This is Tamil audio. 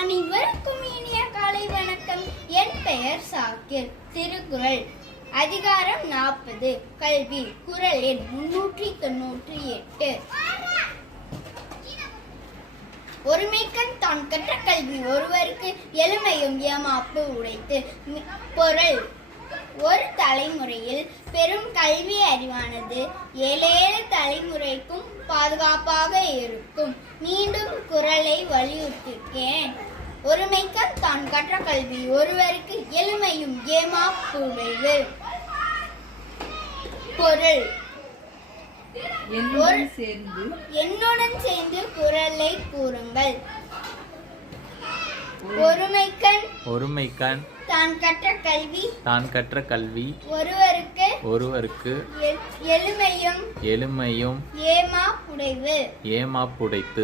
அனைவருக்கும் இனிய காலை வணக்கம். என் பெயர் சாக்கிர். திருக்குறள் அதிகாரம் 40 கல்வி. குறள் எண் 398. ஒருமைக்கண் தான் கற்ற கல்வி ஒருவருக்கு எளிமையும் ஏமாப்பு உடைத்து. பொருள்: ஒரு தலைமுறையில் பெரும் கல்வி அறிவானது 7 தலைமுறைக்கும் பாதுகாப்பாக இருக்கும். மீண்டும் குறளை வலியுறுத்துகிறேன். ஒருமைக்கண் தான் கற்ற கல்வி ஒருவருக்கு எளிமையும் ஏமாப்பு உடைத்து. பொருள்: என்னுடன் சேர்ந்து குறளை கூறுங்கள். ஒருமைக்கண் தான் கற்ற கல்வி ஒருவருக்கு எளிமையும் ஏமாப்புடைத்து.